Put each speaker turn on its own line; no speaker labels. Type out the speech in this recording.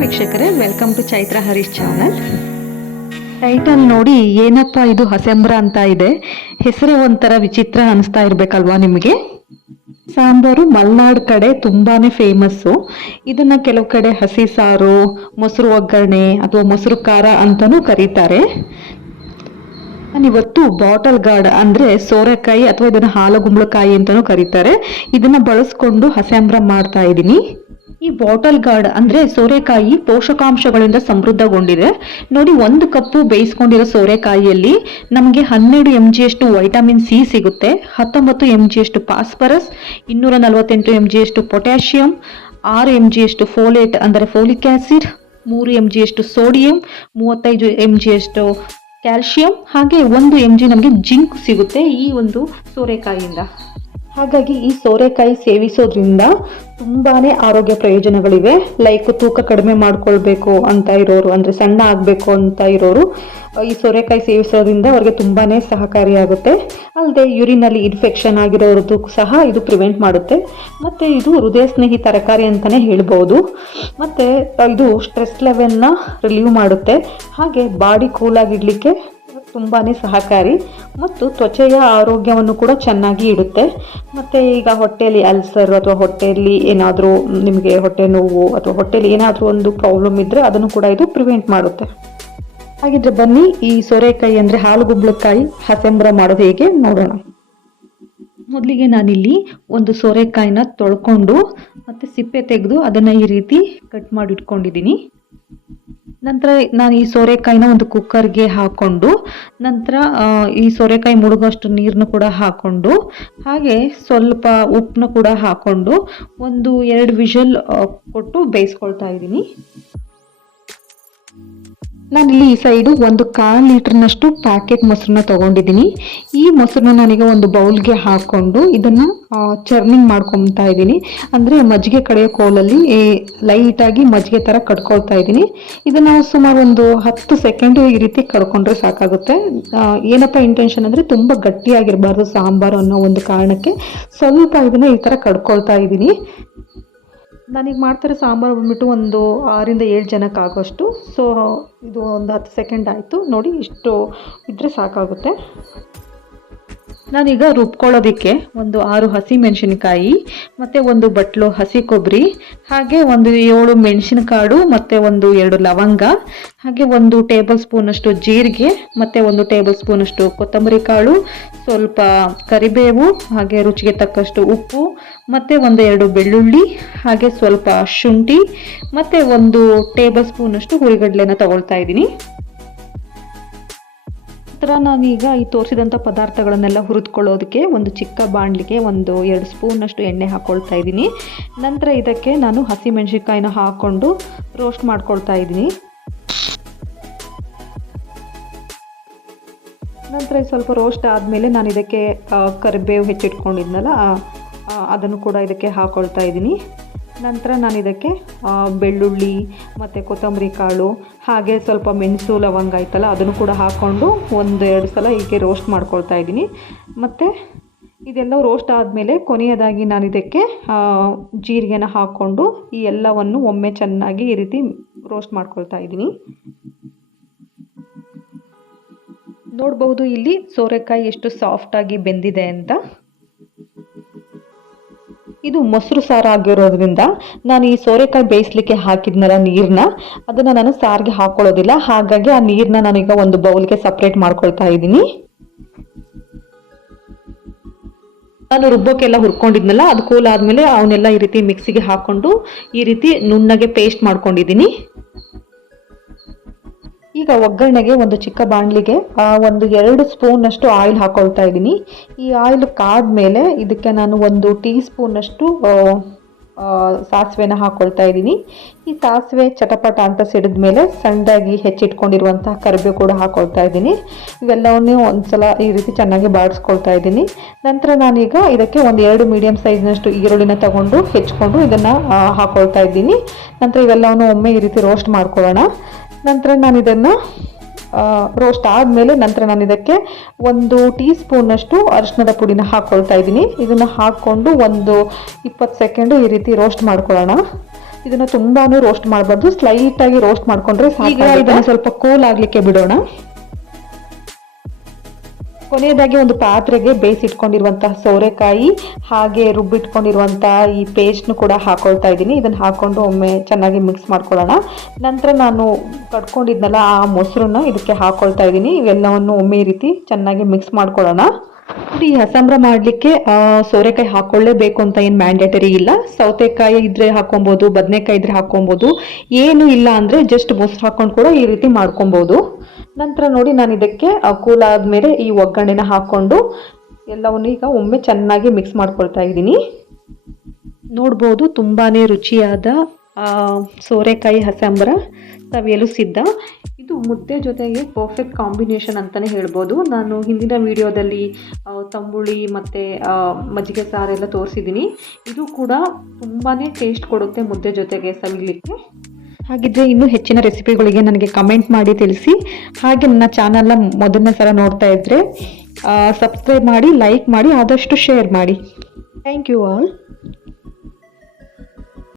ವೀಕ್ಷಕರೇ welcome to Chaitra Harish channel title ನೋಡಿ ಏನಪ್ಪ ಇದು ಹಸೆಂಬ್ರ ಅಂತ ಇದೆ. ಹೆಸರೇ ಒಂಥರ ವಿಚಿತ್ರ ಅನಿಸ್ತಾ ಇರ್ಬೇಕಲ್ವಾ ನಿಮಗೆ? ಸಾಂಬಾರು ಮಲ್ನಾಡ್ ಕಡೆ ತುಂಬಾನೇ ಫೇಮಸ್ಸು ಇದನ್ನ ಕೆಲವು ಕಡೆ ಹಸಿ ಸಾರು, ಮೊಸರು ಒಗ್ಗರಣೆ ಅಥವಾ ಮೊಸರು ಖಾರ ಅಂತಾನೂ ಕರೀತಾರೆ. ನಾನಿವತ್ತು ಬಾಟಲ್ ಗಾರ್ಡ್ ಅಂದ್ರೆ ಸೋರೆಕಾಯಿ ಅಥವಾ ಇದನ್ನ ಹಾಲುಗುಂಬಳಕಾಯಿ ಅಂತಾನೂ ಕರೀತಾರೆ. ಇದನ್ನ ಬಳಸ್ಕೊಂಡು ಹಸೆಂಬ್ರ ಮಾಡ್ತಾ ಇದ್ದೀನಿ. ಈ ಬಾಟಲ್ ಗಾರ್ಡ್ ಅಂದ್ರೆ ಸೋರೆಕಾಯಿ ಪೋಷಕಾಂಶಗಳಿಂದ ಸಮೃದ್ಧಗೊಂಡಿದೆ. ನೋಡಿ, ಒಂದು ಕಪ್ಪು ಬೇಯಿಸ್ಕೊಂಡಿರೋ ಸೋರೆಕಾಯಿಯಲ್ಲಿ ನಮಗೆ ಹನ್ನೆರಡು ಎಂ ಜಿಯಷ್ಟು ವೈಟಮಿನ್ ಸಿ ಸಿಗುತ್ತೆ, ಹತ್ತೊಂಬತ್ತು ಎಂ ಜಿಯಷ್ಟು ಫಾಸ್ಫರಸ್ ಇನ್ನೂರ ನಲವತ್ತೆಂಟು ಎಂ ಜಿಯಷ್ಟು ಪೊಟ್ಯಾಷಿಯಂ, ಆರು ಎಂ ಜಿಯಷ್ಟು ಫೋಲೇಟ್ ಅಂದರೆ ಫೋಲಿಕ್ ಆಸಿಡ್, ಮೂರು ಎಂ ಜಿಯಷ್ಟು ಸೋಡಿಯಂ, ಮೂವತ್ತೈದು ಎಂ ಜಿಯಷ್ಟು ಕ್ಯಾಲ್ಶಿಯಂ, ಹಾಗೆ ಒಂದು ಎಂ ಜಿ ನಮಗೆ ಜಿಂಕ್ ಸಿಗುತ್ತೆ ಈ ಒಂದು ಸೋರೆಕಾಯಿಯಿಂದ. ಹಾಗಾಗಿ ಈ ಸೋರೆಕಾಯಿ ಸೇವಿಸೋದ್ರಿಂದ ತುಂಬಾನೇ ಆರೋಗ್ಯ ಪ್ರಯೋಜನಗಳಿವೆ. ಲೈಕ್ ತೂಕ ಕಡಿಮೆ ಮಾಡ್ಕೊಳ್ಬೇಕು ಅಂತ ಇರೋರು, ಅಂದ್ರೆ ಸಣ್ಣ ಆಗಬೇಕು ಅಂತ ಇರೋರು ಈ ಸೋರೆಕಾಯಿ ಸೇವಿಸೋದ್ರಿಂದ ಅವ್ರಿಗೆ ತುಂಬಾನೇ ಸಹಕಾರಿಯಾಗುತ್ತೆ. ಅಲ್ಲದೆ ಯೂರಿನಲ್ಲಿ ಇನ್ಫೆಕ್ಷನ್ ಆಗಿರೋರದ್ದು ಸಹ ಇದು ಪ್ರಿವೆಂಟ್ ಮಾಡುತ್ತೆ. ಮತ್ತೆ ಇದು ಹೃದಯ ಸ್ನೇಹಿ ತರಕಾರಿ ಅಂತಾನೆ ಹೇಳ್ಬೋದು. ಮತ್ತೆ ಇದು ಸ್ಟ್ರೆಸ್ ಲೆವೆಲ್ನ ರಿಲೀವ್ ಮಾಡುತ್ತೆ. ಹಾಗೆ ಬಾಡಿ ಕೂಲಾಗಿಡ್ಲಿಕ್ಕೆ ತುಂಬಾನೇ ಸಹಕಾರಿ ಮತ್ತು ತ್ವಚೆಯ ಆರೋಗ್ಯವನ್ನು ಕೂಡ ಚೆನ್ನಾಗಿ ಇಡುತ್ತೆ. ಮತ್ತು ಈಗ ಹೊಟ್ಟೆಯಲ್ಲಿ ಅಲ್ಸರ್ ಅಥವಾ ಹೊಟ್ಟೆಯಲ್ಲಿ ಏನಾದರೂ ನಿಮಗೆ ಹೊಟ್ಟೆ ನೋವು ಅಥವಾ ಹೊಟ್ಟೆಯಲ್ಲಿ ಏನಾದರೂ ಒಂದು ಪ್ರಾಬ್ಲಮ್ ಇದ್ದರೆ ಅದನ್ನು ಕೂಡ ಇದು ಪ್ರಿವೆಂಟ್ ಮಾಡುತ್ತೆ. ಹಾಗಿದ್ರೆ ಬನ್ನಿ, ಈ ಸೋರೆಕಾಯಿ ಅಂದರೆ ಹಾಲುಗುಬ್ಳಕಾಯಿ ಹಸೆಂಬ್ರ ಮಾಡೋದು ಹೇಗೆ ನೋಡೋಣ. ಮೊದಲಿಗೆ ನಾನಿಲ್ಲಿ ಒಂದು ಸೋರೆಕಾಯಿನ ತೊಳ್ಕೊಂಡು ಮತ್ತು ಸಿಪ್ಪೆ ತೆಗೆದು ಅದನ್ನು ಈ ರೀತಿ ಕಟ್ ಮಾಡಿ ಇಟ್ಕೊಂಡಿದ್ದೀನಿ ನಂತರ ನಾನು ಈ ಸೋರೆಕಾಯಿನ ಒಂದು ಕುಕ್ಕರ್ಗೆ ಹಾಕೊಂಡು ನಂತರ ಈ ಸೋರೆಕಾಯಿ ಮುಳುಗೋಷ್ಟು ನೀರನ್ನು ಕೂಡ ಹಾಕೊಂಡು, ಹಾಗೆ ಸ್ವಲ್ಪ ಉಪ್ಪನ್ನ ಕೂಡ ಹಾಕೊಂಡು ಒಂದು ಎರಡು ವಿಷಲ್ ಕೊಟ್ಟು ಬೇಯಿಸ್ಕೊಳ್ತಾ ಇದ್ದೀನಿ. ನಾನಿಲ್ಲಿ ಈ ಸೈಡು ಒಂದು ಕಾಲು ಲೀಟರ್ನಷ್ಟು ಪ್ಯಾಕೆಟ್ ಮೊಸರನ್ನ ತಗೊಂಡಿದ್ದೀನಿ. ಈ ಮೊಸರನ್ನ ನನಗೆ ಒಂದು ಬೌಲ್ಗೆ ಹಾಕ್ಕೊಂಡು ಇದನ್ನು ಚರ್ನಿಂಗ್ ಮಾಡ್ಕೊತಾ ಇದ್ದೀನಿ. ಅಂದರೆ ಮಜ್ಜಿಗೆ ಕಡೆಯೋ ಕೋಲಲ್ಲಿ ಲೈಟಾಗಿ ಮಜ್ಜಿಗೆ ಥರ ಕಡ್ಕೊಳ್ತಾ ಇದ್ದೀನಿ. ಇದನ್ನ ಸುಮಾರು ಒಂದು ಹತ್ತು ಸೆಕೆಂಡು ಈ ರೀತಿ ಕಡ್ಕೊಂಡ್ರೆ ಸಾಕಾಗುತ್ತೆ. ಏನಪ್ಪ ಇಂಟೆನ್ಷನ್ ಅಂದರೆ ತುಂಬ ಗಟ್ಟಿಯಾಗಿರಬಾರ್ದು ಸಾಂಬಾರು ಅನ್ನೋ ಒಂದು ಕಾರಣಕ್ಕೆ ಸ್ವಲ್ಪ ಇದನ್ನು ಈ ಥರ ಕಡ್ಕೊಳ್ತಾ ಇದ್ದೀನಿ. ನಾನೀಗ ಮಾಡ್ತಿರೋ ಸಾಂಬಾರು ಬಂದ್ಬಿಟ್ಟು ಒಂದು ಆರಿಂದ ಏಳು ಜನಕ್ಕೆ ಆಗೋಷ್ಟು. ಸೊ ಇದು ಒಂದು ಹತ್ತು ಸೆಕೆಂಡ್ ಆಯಿತು. ನೋಡಿ, ಇಷ್ಟು ಇದ್ದರೆ ಸಾಕಾಗುತ್ತೆ. ನಾನೀಗ ರುಬ್ಕೊಳ್ಳೋದಕ್ಕೆ ಒಂದು ಆರು ಹಸಿ ಮೆಣಸಿನಕಾಯಿ, ಮತ್ತು ಒಂದು ಬಟ್ಲು ಹಸಿ ಕೊಬ್ಬರಿ ಹಾಗೆ ಒಂದು ಏಳು ಮೆಣಸಿನಕಾಳು ಮತ್ತು ಒಂದು ಎರಡು ಲವಂಗ, ಹಾಗೆ ಒಂದು ಟೇಬಲ್ ಸ್ಪೂನಷ್ಟು ಜೀರಿಗೆ, ಮತ್ತು ಒಂದು ಟೇಬಲ್ ಸ್ಪೂನಷ್ಟು ಕೊತ್ತಂಬರಿ ಕಾಳು, ಸ್ವಲ್ಪ ಕರಿಬೇವು, ಹಾಗೆ ರುಚಿಗೆ ತಕ್ಕಷ್ಟು ಉಪ್ಪು, ಮತ್ತು ಒಂದು ಎರಡು ಬೆಳ್ಳುಳ್ಳಿ, ಹಾಗೆ ಸ್ವಲ್ಪ ಶುಂಠಿ, ಮತ್ತು ಒಂದು ಟೇಬಲ್ ಸ್ಪೂನಷ್ಟು ಹುರಿಗಡಲೆನ ತಗೊಳ್ತಾ ಇದ್ದೀನಿ. ನಂತರ ನಾನೀಗ ಈ ತೋರಿಸಿದಂಥ ಪದಾರ್ಥಗಳನ್ನೆಲ್ಲ ಹುರಿದುಕೊಳ್ಳೋದಕ್ಕೆ ಒಂದು ಚಿಕ್ಕ ಬಾಣಲಿಗೆ ಒಂದು ಎರಡು ಸ್ಪೂನಷ್ಟು ಎಣ್ಣೆ ಹಾಕ್ಕೊಳ್ತಾ ಇದ್ದೀನಿ. ನಂತರ ಇದಕ್ಕೆ ನಾನು ಹಸಿ ಮೆಣಸಿನ್ಕಾಯಿನ ಹಾಕ್ಕೊಂಡು ರೋಸ್ಟ್ ಮಾಡ್ಕೊಳ್ತಾ ಇದ್ದೀನಿ. ನಂತರ ಸ್ವಲ್ಪ ರೋಸ್ಟ್ ಆದಮೇಲೆ ನಾನು ಇದಕ್ಕೆ ಕರಿಬೇವು ಹೆಚ್ಚಿಟ್ಕೊಂಡಿದ್ನಲ್ಲ ಅದನ್ನು ಕೂಡ ಇದಕ್ಕೆ ಹಾಕ್ಕೊಳ್ತಾ ಇದ್ದೀನಿ. ನಂತರ ನಾನು ಇದಕ್ಕೆ ಬೆಳ್ಳುಳ್ಳಿ, ಮತ್ತು ಕೊತ್ತಂಬರಿ ಕಾಳು, ಹಾಗೆ ಸ್ವಲ್ಪ ಮೆಣಸು ಲವಂಗ ಆಯ್ತಲ್ಲ, ಅದನ್ನು ಕೂಡ ಹಾಕ್ಕೊಂಡು ಒಂದು ಎರಡು ಸಲ ಹೀಗೆ ರೋಸ್ಟ್ ಮಾಡ್ಕೊಳ್ತಾ ಇದ್ದೀನಿ. ಮತ್ತು ಇದೆಲ್ಲ ರೋಸ್ಟ್ ಆದಮೇಲೆ ಕೊನೆಯದಾಗಿ ನಾನು ಇದಕ್ಕೆ ಜೀರಿಗೆನ ಹಾಕ್ಕೊಂಡು ಈ ಎಲ್ಲವನ್ನು ಒಮ್ಮೆ ಚೆನ್ನಾಗಿ ಈ ರೀತಿ ರೋಸ್ಟ್ ಮಾಡ್ಕೊಳ್ತಾ ಇದ್ದೀನಿ. ನೋಡಬಹುದು ಇಲ್ಲಿ ಸೋರೆಕಾಯಿ ಎಷ್ಟು ಸಾಫ್ಟಾಗಿ ಬೆಂದಿದೆ ಅಂತ. ಇದು ಮೊಸರು ಸಾರು ಆಗಿರೋದ್ರಿಂದ ನಾನು ಈ ಸೋರೆಕಾಯಿ ಬೇಯಿಸ್ಲಿಕ್ಕೆ ಹಾಕಿದ್ನಲ್ಲ ನೀರನ್ನ ಅದನ್ನ ನಾನು ಸಾರಿಗೆ ಹಾಕೊಳ್ಳೋದಿಲ್ಲ. ಹಾಗಾಗಿ ಆ ನೀರನ್ನ ನಾನೀಗ ಒಂದು ಬೌಲ್ಗೆ ಸಪ್ರೇಟ್ ಮಾಡ್ಕೊಳ್ತಾ ಇದ್ದೀನಿ. ನಾನು ರುಬ್ಬೋಕ್ಕೆಲ್ಲ ಹುರ್ಕೊಂಡಿದ್ನಲ್ಲ, ಅದು ಕೂಲ್ ಆದಮೇಲೆ ಅವನ್ನೆಲ್ಲ ಈ ರೀತಿ ಮಿಕ್ಸಿಗೆ ಹಾಕೊಂಡು ಈ ರೀತಿ ನುಣ್ಣಗೆ ಪೇಸ್ಟ್ ಮಾಡ್ಕೊಂಡಿದ್ದೀನಿ. ಈಗ ಒಗ್ಗರಣೆಗೆ ಒಂದು ಚಿಕ್ಕ ಬಾಣಲಿಗೆ ಒಂದು ಎರಡು ಸ್ಪೂನಷ್ಟು ಆಯಿಲ್ ಹಾಕೊಳ್ತಾ ಇದ್ದೀನಿ. ಈ ಆಯಿಲ್ ಕಾದ್ಮೇಲೆ ಇದಕ್ಕೆ ನಾನು ಒಂದು ಟೀ ಸ್ಪೂನಷ್ಟು ಸಾಸಿವೆನ ಹಾಕ್ಕೊಳ್ತಾ ಇದ್ದೀನಿ. ಈ ಸಾಸಿವೆ ಚಟಪಟ ಅಂತ ಸಿಡಿದ ಮೇಲೆ ಸಣ್ಣದಾಗಿ ಹೆಚ್ಚಿಟ್ಕೊಂಡಿರುವಂತಹ ಕರಿಬೇವು ಕೂಡ ಹಾಕೊಳ್ತಾ ಇದ್ದೀನಿ. ಇವೆಲ್ಲವನ್ನೂ ಒಂದ್ಸಲ ಈ ರೀತಿ ಚೆನ್ನಾಗಿ ಬಾಡಿಸ್ಕೊಳ್ತಾ ಇದ್ದೀನಿ. ನಂತರ ನಾನೀಗ ಇದಕ್ಕೆ ಒಂದು ಎರಡು ಮೀಡಿಯಮ್ ಸೈಜ್ನಷ್ಟು ಈರುಳ್ಳಿನ ತಗೊಂಡು ಹೆಚ್ಕೊಂಡು ಇದನ್ನು ಹಾಕ್ಕೊಳ್ತಾ ಇದ್ದೀನಿ. ನಂತರ ಇವೆಲ್ಲವನ್ನು ಒಮ್ಮೆ ಈ ರೀತಿ ರೋಸ್ಟ್ ಮಾಡ್ಕೊಳ್ಳೋಣ. ನಂತರ ನಾನು ಇದನ್ನು ರೋಸ್ಟ್ ಆದಮೇಲೆ ನಂತರ ನಾನು ಇದಕ್ಕೆ ಒಂದು ಟೀ ಸ್ಪೂನಷ್ಟು ಅರಿಶಿಣದ ಪುಡಿನ ಹಾಕ್ಕೊಳ್ತಾ ಇದ್ದೀನಿ. ಇದನ್ನು ಹಾಕ್ಕೊಂಡು ಒಂದು ಇಪ್ಪತ್ತು ಸೆಕೆಂಡು ಈ ರೀತಿ ರೋಸ್ಟ್ ಮಾಡ್ಕೊಳ್ಳೋಣ. ಇದನ್ನ ತುಂಬಾ ರೋಸ್ಟ್ ಮಾಡಬಾರ್ದು. ಸ್ಲೈಟಾಗಿ ಆಗಿ ರೋಸ್ಟ್ ಮಾಡ್ಕೊಂಡ್ರೆ ಈಗ ಇದನ್ನ ಸ್ವಲ್ಪ ಕೂಲ್ ಆಗಲಿಕ್ಕೆ ಬಿಡೋಣ. ಕೊನೆಯದಾಗಿ ಒಂದು ಪಾತ್ರೆಗೆ ಬೇಯಿಸಿಟ್ಕೊಂಡಿರುವಂತಹ ಸೋರೆಕಾಯಿ, ಹಾಗೆ ರುಬ್ಬಿಟ್ಕೊಂಡಿರುವಂತಹ ಈ ಪೇಸ್ಟ್ನು ಕೂಡ ಹಾಕೊಳ್ತಾ ಇದ್ದೀನಿ. ಇದನ್ನು ಹಾಕ್ಕೊಂಡು ಒಮ್ಮೆ ಚೆನ್ನಾಗಿ ಮಿಕ್ಸ್ ಮಾಡ್ಕೊಳ್ಳೋಣ. ನಂತರ ನಾನು ಕಟ್ಕೊಂಡಿದ್ನಲ್ಲ ಆ ಮೊಸರನ್ನ ಇದಕ್ಕೆ ಹಾಕೊಳ್ತಾ ಇದ್ದೀನಿ. ಇವೆಲ್ಲವನ್ನು ಒಮ್ಮೆ ರೀತಿ ಚೆನ್ನಾಗಿ ಮಿಕ್ಸ್ ಮಾಡ್ಕೊಳ್ಳೋಣ. ಈ ಅಸಂಬ್ರ ಮಾಡಲಿಕ್ಕೆ ಸೋರೆಕಾಯಿ ಹಾಕೊಳ್ಳೇಬೇಕು ಅಂತ ಏನು ಮ್ಯಾಂಡೇಟರಿ ಇಲ್ಲ. ಸೌತೆಕಾಯಿ ಇದ್ರೆ ಹಾಕೊಬೋದು ಬದನೆಕಾಯಿ ಇದ್ರೆ ಹಾಕೊಬೋದು ಏನು ಇಲ್ಲ ಅಂದರೆ ಜಸ್ಟ್ ಮೊಸರು ಹಾಕೊಂಡು ಕೂಡ ಈ ರೀತಿ ಮಾಡ್ಕೊಬೋದು. ನಂತರ ನೋಡಿ, ನಾನು ಇದಕ್ಕೆ ಕೂಲ್ ಆದಮೇಲೆ ಈ ಒಗ್ಗರಣೆನ ಹಾಕ್ಕೊಂಡು ಎಲ್ಲವನ್ನು ಈಗ ಒಮ್ಮೆ ಚೆನ್ನಾಗಿ ಮಿಕ್ಸ್ ಮಾಡ್ಕೊಳ್ತಾ ಇದ್ದೀನಿ. ನೋಡ್ಬೋದು ತುಂಬಾ ರುಚಿಯಾದ ಸೋರೆಕಾಯಿ ಹಸಂಬರ ತವಿಯಲು ಸಿದ್ಧ. ಇದು ಮುದ್ದೆ ಜೊತೆಗೆ ಪರ್ಫೆಕ್ಟ್ ಕಾಂಬಿನೇಷನ್ ಅಂತಲೇ ಹೇಳ್ಬೋದು. ನಾನು ಹಿಂದಿನ ವಿಡಿಯೋದಲ್ಲಿ ತಂಬುಳಿ ಮತ್ತು ಮಜ್ಜಿಗೆ ಸಾರೆಲ್ಲ ತೋರಿಸಿದ್ದೀನಿ. ಇದು ಕೂಡ ತುಂಬಾ ಟೇಸ್ಟ್ ಕೊಡುತ್ತೆ ಮುದ್ದೆ ಜೊತೆಗೆ ಸವಿಲಿಕ್ಕೆ. ಹಾಗಿದ್ರೆ ಇನ್ನೂ ಹೆಚ್ಚಿನ ರೆಸಿಪಿಗಳಿಗೆ ನನಗೆ ಕಮೆಂಟ್ ಮಾಡಿ ತಿಳಿಸಿ. ಹಾಗೆ ನನ್ನ ಚಾನಲ್ನ ಮೊದಲನೇ ಸಲ ನೋಡ್ತಾ ಇದ್ದರೆ ಸಬ್ಸ್ಕ್ರೈಬ್ ಮಾಡಿ ಲೈಕ್ ಮಾಡಿ, ಆದಷ್ಟು ಶೇರ್ ಮಾಡಿ. Thank you all